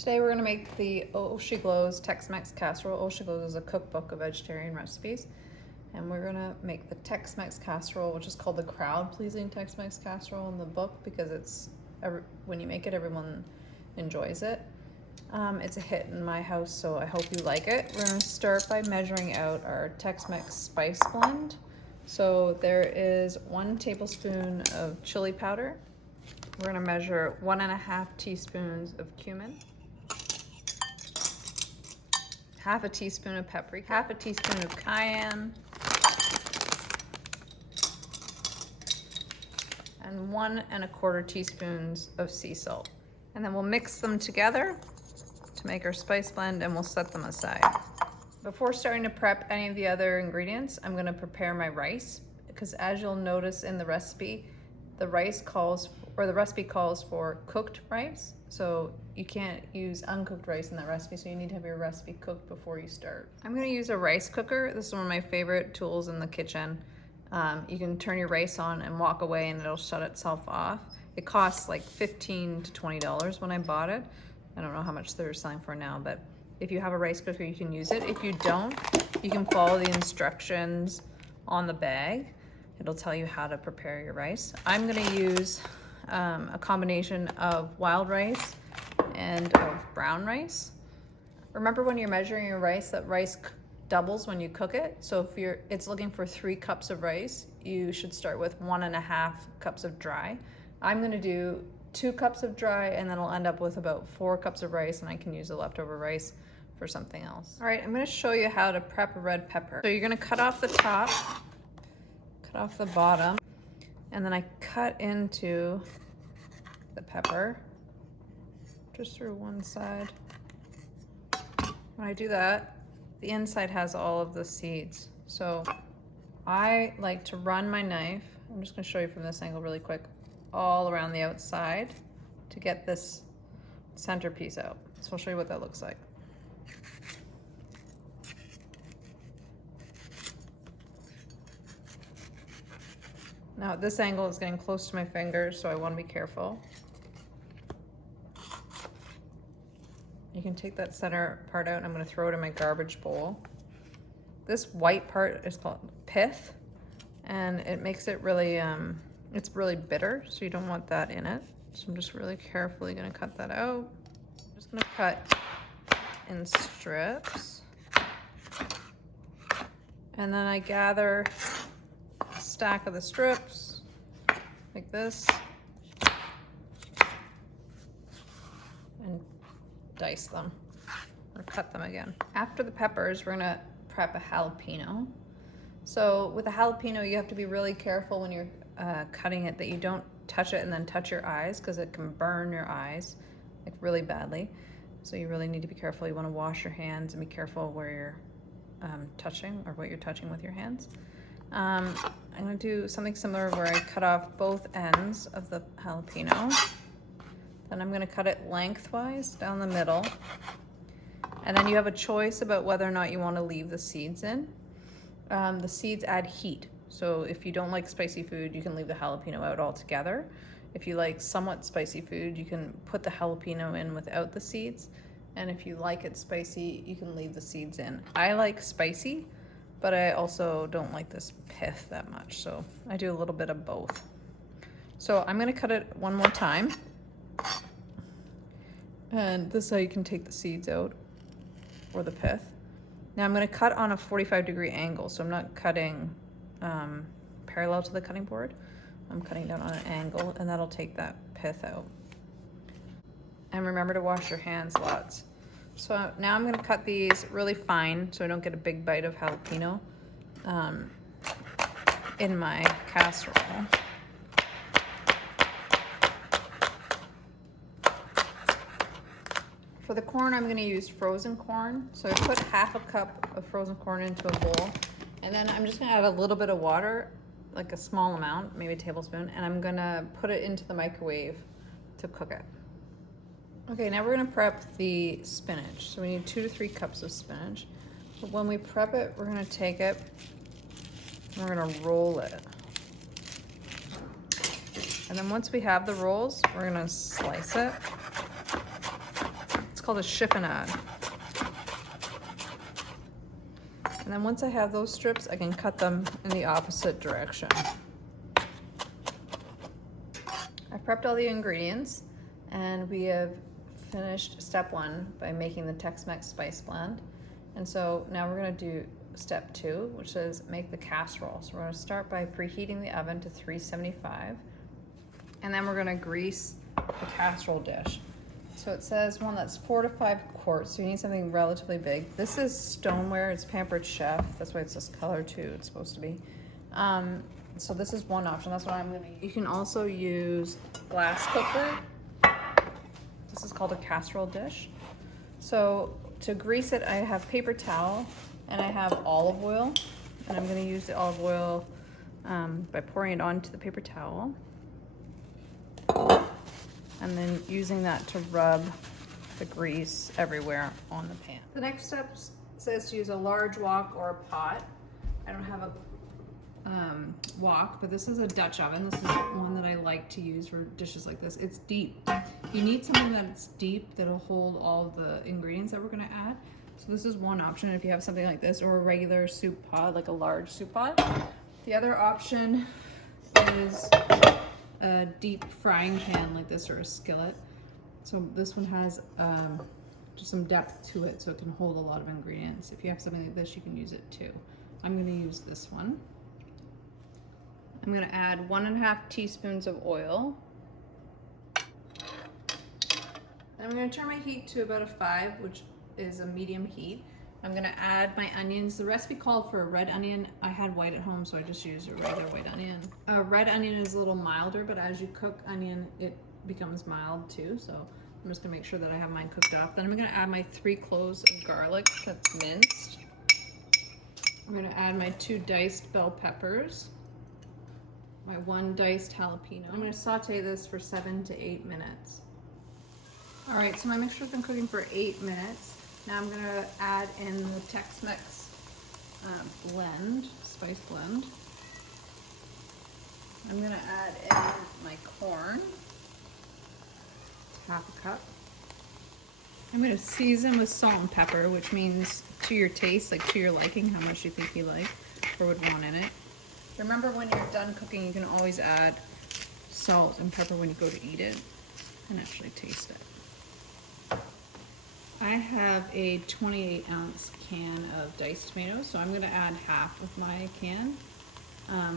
Today we're gonna make the Oh She Glows Tex Mex Casserole. Oh She Glows is a cookbook of vegetarian recipes. And we're gonna make the Tex Mex Casserole, which is called the crowd pleasing Tex Mex Casserole in the book because when you make it, everyone enjoys it. It's a hit in my house, so I hope you like it. We're gonna start by measuring out our Tex Mex spice blend. So there is 1 tablespoon of chili powder. We're gonna measure 1.5 teaspoons of cumin, 1/2 teaspoon of paprika, 1/2 teaspoon of cayenne, and 1¼ teaspoons of sea salt. And then we'll mix them together to make our spice blend, and we'll set them aside. Before starting to prep any of the other ingredients, I'm gonna prepare my rice, because as you'll notice in the recipe, the recipe calls for cooked rice. So you can't use uncooked rice in that recipe, so you need to have your recipe cooked before you start. I'm gonna use a rice cooker. This is one of my favorite tools in the kitchen. You can turn your rice on and walk away and it'll shut itself off. It costs like $15 to $20 when I bought it. I don't know how much they're selling for now, but if you have a rice cooker, you can use it. If you don't, you can follow the instructions on the bag. It'll tell you how to prepare your rice. I'm gonna use a combination of wild rice and of brown rice. Remember when you're measuring your rice, that rice doubles when you cook it. So if it's looking for 3 cups of rice, you should start with 1.5 cups of dry. I'm gonna do 2 cups of dry, and then I'll end up with about 4 cups of rice, and I can use the leftover rice for something else. All right, I'm gonna show you how to prep a red pepper. So you're gonna cut off the top, cut off the bottom, and then I cut into the pepper just through one side. When I do that, the inside has all of the seeds. So I like to run my knife, I'm just gonna show you from this angle really quick, all around the outside to get this centerpiece out. So I'll show you what that looks like. Now this angle is getting close to my fingers, so I want to be careful. You can take that center part out, and I'm going to throw it in my garbage bowl. This white part is called pith, and it makes it really, it's really bitter, so you don't want that in it. So I'm just really carefully going to cut that out. I'm just going to cut in strips. And then I gather stack of the strips like this and dice them or cut them again. After the peppers, we're gonna prep a jalapeno. So with a jalapeno, you have to be really careful when you're cutting it that you don't touch it and then touch your eyes, because it can burn your eyes like really badly. So you really need to be careful. You want to wash your hands and be careful where you're touching or what you're touching with your hands. I'm gonna do something similar where I cut off both ends of the jalapeno. Then I'm gonna cut it lengthwise down the middle. And then you have a choice about whether or not you wanna leave the seeds in. The seeds add heat. So if you don't like spicy food, you can leave the jalapeno out altogether. If you like somewhat spicy food, you can put the jalapeno in without the seeds. And if you like it spicy, you can leave the seeds in. I like spicy, but I also don't like this pith that much, so I do a little bit of both. So I'm gonna cut it one more time. And this is how you can take the seeds out, or the pith. Now I'm gonna cut on a 45-degree angle, so I'm not cutting parallel to the cutting board. I'm cutting down on an angle, and that'll take that pith out. And remember to wash your hands lots. So now I'm gonna cut these really fine so I don't get a big bite of jalapeno in my casserole. For the corn, I'm gonna use frozen corn. So I put 1/2 cup of frozen corn into a bowl, and then I'm just gonna add a little bit of water, like a small amount, maybe a tablespoon, and I'm gonna put it into the microwave to cook it. Okay, now we're gonna prep the spinach. So we need 2 to 3 cups of spinach. But when we prep it, we're gonna take it and we're gonna roll it. And then once we have the rolls, we're gonna slice it. It's called a chiffonade. And then once I have those strips, I can cut them in the opposite direction. I prepped all the ingredients, and we have finished step 1 by making the Tex Mex spice blend. And so now we're gonna do step 2, which is make the casserole. So we're gonna start by preheating the oven to 375, and then we're gonna grease the casserole dish. So it says one that's 4 to 5 quarts, so you need something relatively big. This is stoneware, it's Pampered Chef. That's why it's this color too, it's supposed to be. So this is one option, that's what I'm gonna use. You can also use glass cookware. This is called a casserole dish. So to grease it, I have paper towel and I have olive oil. And I'm gonna use the olive oil by pouring it onto the paper towel. And then using that to rub the grease everywhere on the pan. The next step says to use a large wok or a pot. I don't have a wok, but this is a Dutch oven. This is one that I like to use for dishes like this. It's deep. You need something that's deep that'll hold all the ingredients that we're gonna add. So this is one option if you have something like this, or a regular soup pot, like a large soup pot. The other option is a deep frying pan like this, or a skillet. So this one has just some depth to it, so it can hold a lot of ingredients. If you have something like this, you can use it too. I'm gonna use this one. I'm gonna add 1.5 teaspoons of oil. And I'm gonna turn my heat to about a 5, which is a medium heat. I'm gonna add my onions. The recipe called for a red onion. I had white at home, so I just used a regular white onion. A red onion is a little milder, but as you cook onion, it becomes mild too. So I'm just gonna make sure that I have mine cooked up. Then I'm gonna add my 3 cloves of garlic that's minced. I'm gonna add my 2 diced bell peppers, my 1 diced jalapeno. I'm gonna saute this for 7 to 8 minutes. All right, so my mixture's been cooking for 8 minutes. Now I'm gonna add in the Tex Mex spice blend. I'm gonna add in my corn, 1/2 cup. I'm gonna season with salt and pepper, which means to your taste, like to your liking, how much you think you like or would want in it. Remember, when you're done cooking, you can always add salt and pepper when you go to eat it and actually taste it. I have a 28-ounce can of diced tomatoes, so I'm gonna add half of my can,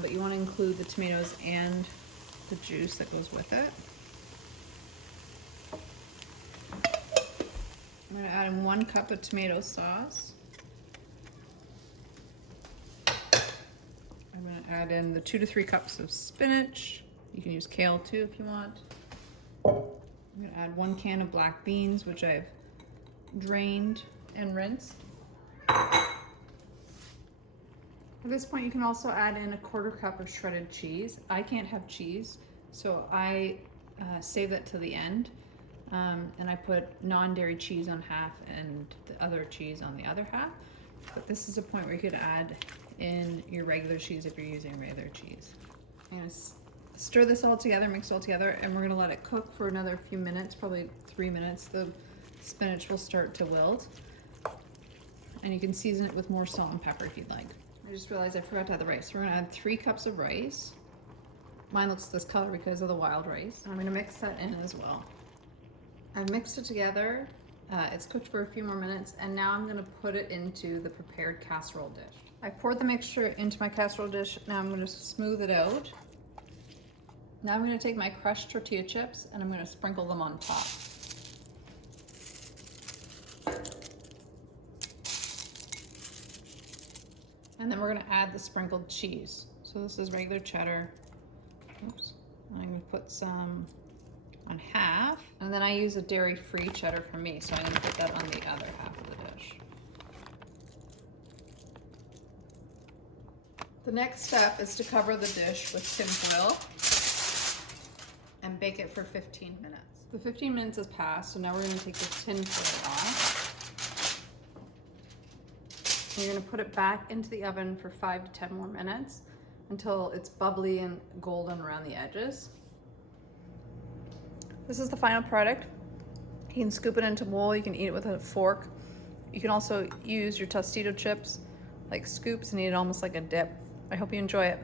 but you wanna include the tomatoes and the juice that goes with it. I'm gonna add in 1 cup of tomato sauce. I'm gonna add in the 2 to 3 cups of spinach. You can use kale too if you want. I'm gonna add 1 can of black beans, which I've drained and rinsed. At this point, you can also add in a 1/4 cup of shredded cheese. I can't have cheese, so I save that to the end. And I put non-dairy cheese on half and the other cheese on the other half. But this is a point where you could add in your regular cheese if you're using regular cheese. I'm gonna stir this all together, mix it all together, and we're gonna let it cook for another few minutes, probably 3 minutes. The spinach will start to wilt. And you can season it with more salt and pepper if you'd like. I just realized I forgot to add the rice. We're gonna add 3 cups of rice. Mine looks this color because of the wild rice. I'm gonna mix that in as well. I've mixed it together. It's cooked for a few more minutes, and now I'm gonna put it into the prepared casserole dish. I poured the mixture into my casserole dish. Now I'm gonna smooth it out. Now I'm gonna take my crushed tortilla chips and I'm gonna sprinkle them on top. And then we're gonna add the sprinkled cheese. So this is regular cheddar. Oops. I'm gonna put some on half. And then I use a dairy-free cheddar for me, so I'm gonna put that on the other half of the dish. The next step is to cover the dish with tin foil and bake it for 15 minutes. The 15 minutes has passed, so now we're gonna take the tin foil off. You're gonna put it back into the oven for 5 to 10 more minutes until it's bubbly and golden around the edges. This is the final product. You can scoop it into a bowl. You can eat it with a fork. You can also use your Tostito chips like scoops and eat it almost like a dip. I hope you enjoy it.